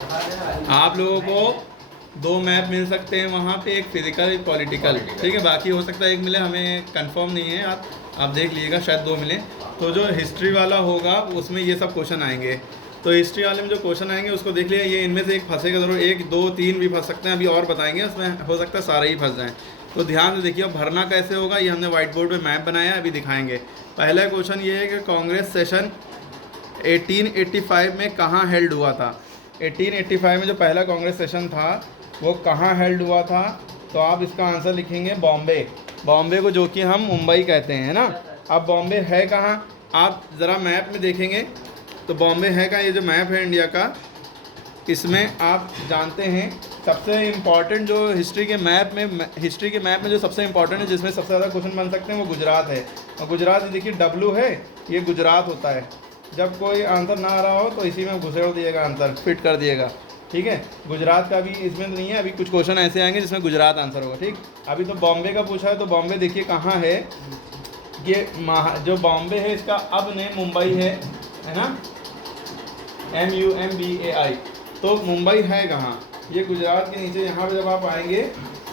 आप लोगों को 2 मैप मिल सकते हैं वहाँ पे, एक फिजिकल एक पॉलिटिकल, ठीक है। बाकी हो सकता है एक मिले, हमें कंफर्म नहीं है। आप देख लीजिएगा, शायद 2 मिले। तो जो हिस्ट्री वाला होगा उसमें ये सब क्वेश्चन आएंगे। तो हिस्ट्री वाले में जो क्वेश्चन आएंगे उसको देख लिया, ये इनमें से एक फंसेगा ज़रूर, 1 2 3 भी फंस सकते हैं, अभी और बताएंगे, उसमें हो सकता है सारे ही फंस जाएँ। तो ध्यान से देखिए, भरना कैसे होगा ये हमने व्हाइट बोर्ड पे मैप बनाया है, अभी दिखाएंगे। पहला क्वेश्चन ये है कि कांग्रेस सेशन 1885 में कहाँ हेल्ड हुआ था। 1885 में जो पहला कांग्रेस सेशन था वो कहाँ हेल्ड हुआ था, तो आप इसका आंसर लिखेंगे बॉम्बे। बॉम्बे को जो कि हम मुंबई कहते हैं ना। अब बॉम्बे है कहाँ, आप ज़रा मैप में देखेंगे तो बॉम्बे है कहाँ। ये जो मैप है इंडिया का, इसमें आप जानते हैं सबसे इम्पॉर्टेंट जो हिस्ट्री के मैप में जो सबसे इम्पॉर्टेंट है, जिसमें सबसे ज़्यादा क्वेश्चन बन सकते हैं, वो गुजरात है। और गुजरात देखिए W है, ये गुजरात होता है। जब कोई आंसर ना आ रहा हो तो इसी में घुसेड़ दिएगा, आंसर फिट कर दिएगा, ठीक है। गुजरात का भी इसमें तो नहीं है, अभी कुछ क्वेश्चन ऐसे आएंगे जिसमें गुजरात आंसर होगा, ठीक। अभी तो बॉम्बे का पूछा है, तो बॉम्बे देखिए कहाँ है। ये जो बॉम्बे है इसका अब नेम मुंबई है ना, MUMBAI। तो मुंबई है कहाँ, ये गुजरात के नीचे। यहाँ पे जब आप आएंगे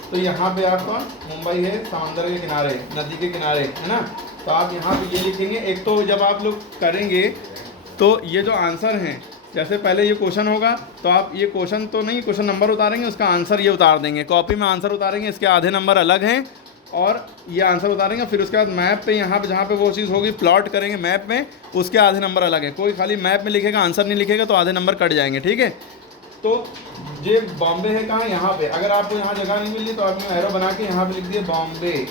तो यहाँ पे आपका मुंबई है, समंदर के किनारे, नदी के किनारे, है ना। तो आप यहाँ पे ये लिखेंगे। एक तो जब आप लोग करेंगे तो ये जो आंसर हैं, जैसे पहले ये क्वेश्चन होगा तो आप ये क्वेश्चन तो नहीं, क्वेश्चन नंबर उतारेंगे, उसका आंसर ये उतार देंगे। कॉपी में आंसर उतारेंगे, इसके आधे नंबर अलग हैं और ये आंसर उतारेंगे। फिर उसके बाद मैप पे यहाँ पे जहाँ पे वो चीज़ होगी प्लॉट करेंगे मैप में, उसके आधे नंबर अलग है। कोई खाली मैप में लिखेगा आंसर नहीं लिखेगा तो आधे नंबर कट जाएंगे, ठीक है। तो ये बॉम्बे है कहाँ, यहाँ पे। अगर आपको यहाँ जगह नहीं मिली तो आपने एरो बना के यहाँ पे लिख दिया बॉम्बे,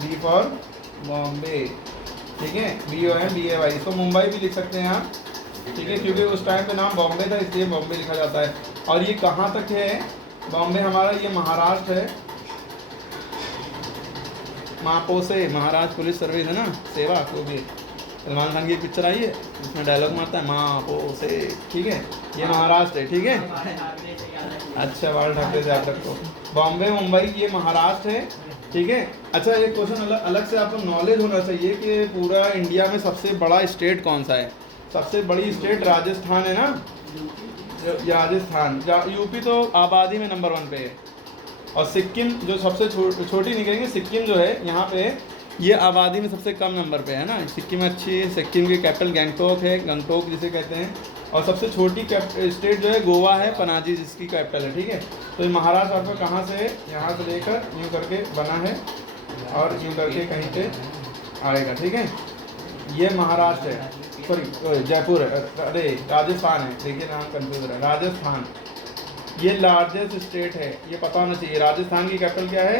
B फॉर बॉम्बे, ठीक है, BOMBAY। इसको मुंबई भी लिख सकते हैं आप, ठीक है, क्योंकि उस टाइम पे नाम बॉम्बे था इसलिए बॉम्बे लिखा जाता है। और ये कहाँ तक है बॉम्बे हमारा, ये महाराष्ट्र है। मापोसे, महाराष्ट्र पुलिस सर्विस है ना, सेवा को भी सलमान खान की पिक्चर आई है, उसमें डायलॉग मारता है मापोसे, ठीक है। ये महाराष्ट्र है, ठीक है। अच्छा, बाल ठाकरे से आप रखो। बॉम्बे मुंबई ये महाराष्ट्र है, ठीक है। अच्छा, एक क्वेश्चन अलग से आपको नॉलेज होना चाहिए कि पूरा इंडिया में सबसे बड़ा स्टेट कौन सा है। सबसे बड़ी स्टेट राजस्थान है ना, राजस्थान। यूपी तो आबादी में नंबर 1 पे है। और सिक्किम जो सबसे छोटी निकलेंगे, सिक्किम जो है यहाँ पे, ये आबादी में सबसे कम नंबर पे है ना। सिक्किम अच्छी है, सिक्किम की कैपिटल गंगटोक है, गंगटोक जिसे कहते हैं। और सबसे छोटी स्टेट जो है गोवा है, पनाजी जिसकी कैपिटल है, ठीक है। तो ये महाराष्ट्र आपका कहाँ से है, यहाँ से लेकर यूँ करके बना है और यूँ करके कहीं पे आएगा, ठीक है। ये महाराष्ट्र है, सॉरी जयपुर है, अरे राजस्थान है, देखिए नाम कंफ्यूज हो रहा है। राजस्थान ये लार्जेस्ट स्टेट है, ये पता होना चाहिए। राजस्थान की कैपिटल क्या है,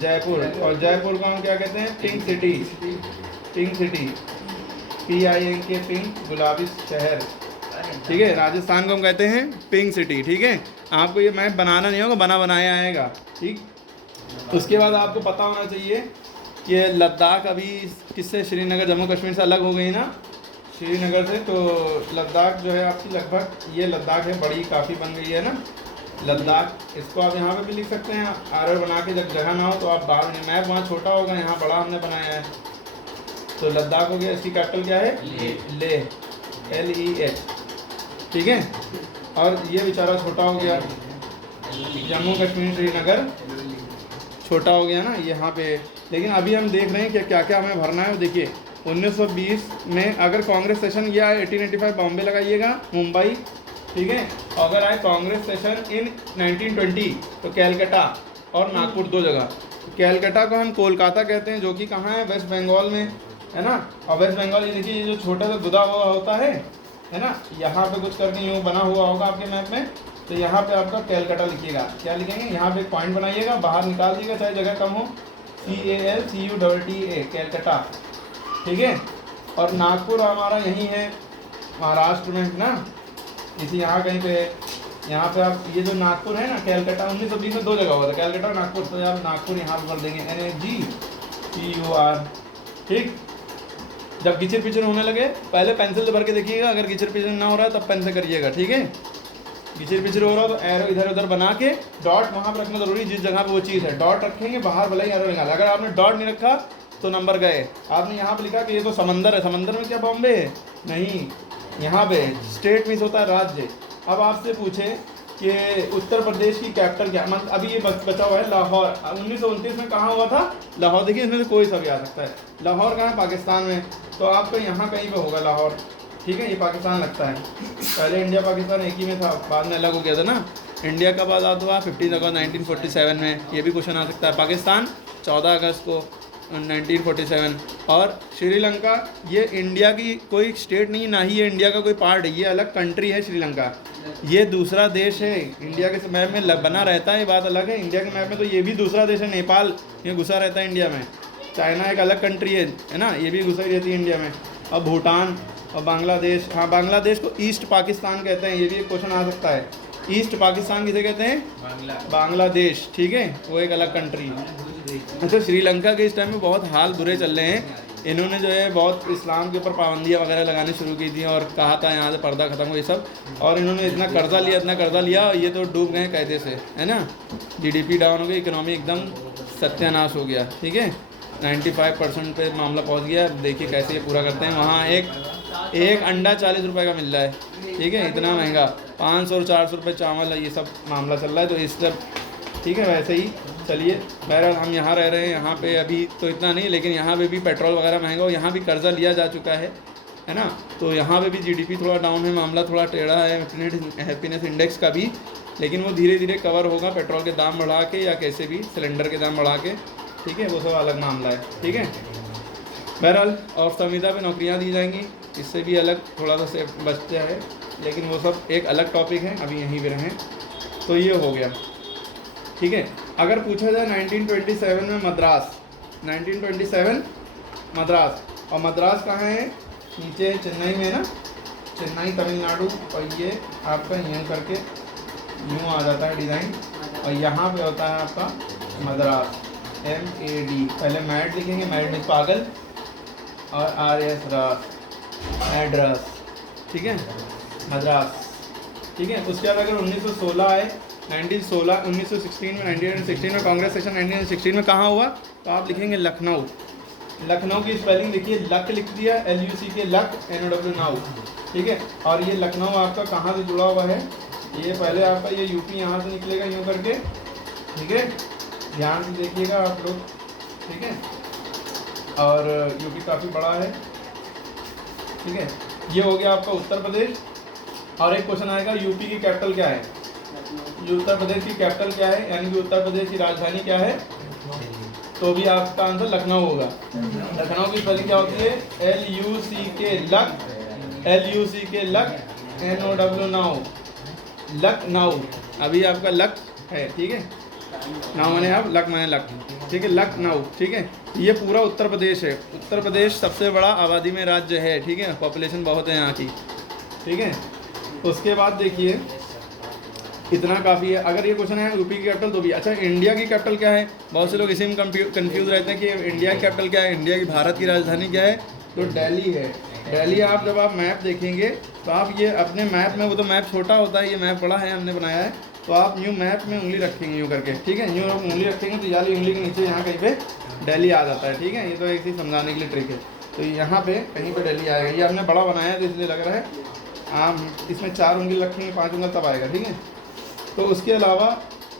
जयपुर। और जयपुर को हम क्या कहते हैं, pink city, pink city, PINK, pink, गुलाबी शहर, ठीक है। राजस्थान को हम कहते हैं पिंक सिटी, ठीक है। आपको ये मैप बनाना नहीं होगा, बना बनाया आएगा, ठीक। उसके बाद आपको पता होना चाहिए कि लद्दाख अभी किससे, श्रीनगर जम्मू कश्मीर से अलग हो गई ना, श्रीनगर से। तो लद्दाख जो है आपकी लगभग, ये लद्दाख है, बड़ी काफ़ी बन गई है ना लद्दाख। इसको आप यहाँ पे भी लिख सकते हैं, आर बना के। जब जगह ना हो तो आप बाद में, मैप वहाँ छोटा होगा, यहाँ बड़ा हमने बनाया है। तो लद्दाख हो गया, इसकी कैपिटल क्या है, लेह, LEH, ठीक है। और ये बेचारा छोटा हो गया, जम्मू कश्मीर श्रीनगर छोटा हो गया ना यहाँ पे। लेकिन अभी हम देख रहे हैं कि क्या क्या हमें भरना है। देखिए 1920 में अगर कांग्रेस सेशन ये आए 1885 बॉम्बे लगाइएगा, मुंबई, ठीक है। अगर आए कांग्रेस सेशन इन 1920 तो कैलकाटा और नागपुर 2 जगह। कैलकाटा को हम कोलकाता कहते हैं, जो कि कहाँ है, वेस्ट बंगाल में है ना। और वेस्ट बंगाल ये देखिए, ये जो छोटा सा गुदा हुआ होता है ना, यहाँ पे कुछ करके यूँ बना हुआ होगा आपके मैप में। तो यहाँ पे आपका कैलकाटा लिखिएगा, क्या लिखेंगे, यहाँ पे एक पॉइंट बनाइएगा, बाहर निकाल दीजिएगा चाहे जगह कम हो, CALCUTTA, कैलकाटा, ठीक है। और नागपुर हमारा यहीं है, महाराष्ट्र में ना, इसी यहाँ कहीं पे है। यहाँ पे आप ये जो नागपुर है ना, कैलकाटा 1920 में 2 जगह हुआ था, कैलकाटा और नागपुर। तो आप नागपुर यहाँ पर भर देंगे, NAGPUR, ठीक। जब गिचर पिचर होने लगे पहले पेंसिल से भर के देखिएगा, अगर गिचर पिचर ना हो रहा है तब पेन से करिएगा, ठीक है। गिचर पिचर हो रहा हो तो एरो इधर उधर बना के डॉट वहाँ पर रखना जरूरी, जिस जगह पे वो चीज़ है डॉट रखेंगे, बाहर भले ही एरो निकाला। अगर आपने डॉट नहीं रखा तो नंबर गए। आपने यहाँ पे लिखा कि ये तो समंदर है, समंदर में क्या बॉम्बे है, नहीं, यहाँ पे स्टेट मीन्स होता है राज्य, अब आपसे पूछे कि उत्तर प्रदेश की कैपिटल क्या, मतलब अभी ये बचा हुआ है लाहौर। 1929 में कहाँ हुआ था? लाहौर। देखिए इसमें से कोई सा भी आ सकता है। लाहौर कहाँ है? पाकिस्तान में। तो आपका यहाँ कहीं पे होगा लाहौर, ठीक है, ये पाकिस्तान लगता है। पहले इंडिया पाकिस्तान एक ही में था, बाद में अलग हो गया था ना। इंडिया कब आज़ाद हुआ? 15 अगस्त 1947 में। ये भी क्वेश्चन आ सकता है। पाकिस्तान 14 अगस्त को 1947। और श्रीलंका ये इंडिया की कोई स्टेट नहीं, ना ही ये इंडिया का कोई पार्ट है, ये अलग कंट्री है श्रीलंका। ये दूसरा देश है, इंडिया के मैप में बना रहता है, ये बात अलग है। इंडिया के मैप में तो ये भी दूसरा देश है, नेपाल ये घुसा रहता है इंडिया में। चाइना एक अलग कंट्री है ना, ये भी घुसा ही रहती है इंडिया में। अब भूटान और बांग्लादेश, हाँ बांग्लादेश को ईस्ट पाकिस्तान कहते हैं, ये भी एक क्वेश्चन आ सकता है। ईस्ट पाकिस्तान किसे कहते हैं? बांग्लादेश, ठीक है, वो एक अलग कंट्री। अच्छा, श्रीलंका के इस टाइम में बहुत हाल बुरे चल रहे हैं। इन्होंने जो है बहुत इस्लाम के ऊपर पाबंदियाँ वगैरह लगानी शुरू की थी और कहा था यहाँ से पर्दा खत्म हो ये सब, और इन्होंने इतना कर्जा लिया और ये तो डूब गए कायदे से, है ना। जीडीपी डाउन हो गई, इकोनॉमी एकदम सत्यानाश हो गया, ठीक है। 95% पे मामला पहुँच गया। देखिए कैसे ये पूरा करते हैं। वहाँ एक अंडा 40 रुपये का मिल रहा है, ठीक है, इतना महंगा। 500 और 400 रुपये चावल है, ये सब मामला चल रहा है। तो इस सब ठीक है, वैसे ही चलिए। बहरहाल हम यहाँ रह रहे हैं, यहाँ पे अभी तो इतना नहीं, लेकिन यहाँ पे भी पेट्रोल वगैरह महंगा हो, यहाँ भी कर्जा लिया जा चुका है ना। तो यहाँ पे भी जीडीपी थोड़ा डाउन है, मामला थोड़ा टेढ़ा है हैप्पीनेस इंडेक्स का भी, लेकिन वो धीरे धीरे कवर होगा पेट्रोल के दाम बढ़ा के या कैसे भी सिलेंडर के दाम बढ़ा के, ठीक है, वो सब अलग मामला है, ठीक है। बहरहाल और संविदा पे नौकरियाँ दी जाएंगी, इससे भी अलग थोड़ा सा से बचता है, लेकिन वो सब एक अलग टॉपिक है, अभी यहीं पे रहें। तो ये हो गया, ठीक है। अगर पूछा जाए 1927 में मद्रास, 1927 मद्रास, और मद्रास कहाँ है? नीचे चेन्नई में ना, चेन्नई तमिलनाडु। और ये आपका यूँ करके यूँ आ जाता है डिज़ाइन, और यहाँ पे होता है आपका मद्रास, MAD। पहले मैड लिखेंगे, मैड में पागल, और RS रास, एड्रास, ठीक है, मद्रास, ठीक है। उसके बाद अगर 1916 आए, 1916 में 1916 में कांग्रेस सेशन 1916 में कहाँ हुआ? तो आप लिखेंगे लखनऊ। लखनऊ की स्पेलिंग देखिए, लक लिख दिया, LUCK, लक, NOW नाउ, ठीक है। और ये लखनऊ आपका कहाँ से जुड़ा हुआ है? ये पहले आपका ये यूपी यहाँ से निकलेगा यूँ करके, ठीक है, ध्यान से देखिएगा आप लोग, ठीक है। और यूपी काफ़ी बड़ा है, ठीक है। ये हो गया आपका उत्तर प्रदेश। और एक क्वेश्चन आएगा, यूपी की कैपिटल क्या है? उत्तर प्रदेश की कैपिटल क्या है, यानी कि उत्तर प्रदेश की राजधानी क्या है? तो भी आपका आंसर लखनऊ होगा। लखनऊ की स्पेलिंग क्या होती है? LUCK, luck, LUCK, luck, NOW now, Lucknow. अभी आपका लक है, ठीक है, नाउ मैंने आप लक मैंने लक, ठीक है, लखनऊ, ठीक है। ये पूरा उत्तर प्रदेश है। उत्तर प्रदेश सबसे बड़ा आबादी में राज्य है, ठीक है, पॉपुलेशन बहुत है यहाँ की, ठीक है। उसके बाद देखिए इतना काफ़ी है। अगर ये क्वेश्चन है यूपी की कैपिटल तो भी अच्छा, इंडिया की कैपिटल क्या है? बहुत से लोग इसी में कंफ्यूज रहते हैं कि इंडिया की कैपिटल क्या है, इंडिया की भारत की राजधानी क्या है? तो दिल्ली है। दिल्ली आप जब आप मैप देखेंगे तो आप ये अपने मैप में, वो तो मैप छोटा होता है, ये मैप बड़ा है, हमने बनाया है, तो आप न्यू मैप में उंगली रखेंगे यूँ करके, ठीक है, न्यू उंगली रखेंगे तो याली उंगली के नीचे यहाँ कहीं पे दिल्ली आ जाता है, ठीक है। ये तो एक चीज़ समझाने के लिए ट्रिक है। तो यहाँ पे कहीं पे दिल्ली आएगा, ये हमने बड़ा बनाया है तो इसलिए लग रहा है। आप इसमें 4 उंगली रखेंगे, 5 उंगली तब आएगा, ठीक है। तो उसके अलावा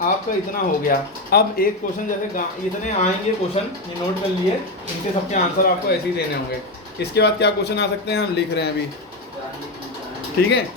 आपका इतना हो गया। अब एक क्वेश्चन जैसे इतने आएंगे क्वेश्चन, ये नोट कर लिए, इनके सबके आंसर आपको ऐसे ही देने होंगे। इसके बाद क्या क्वेश्चन आ सकते हैं, हम लिख रहे हैं अभी, ठीक है।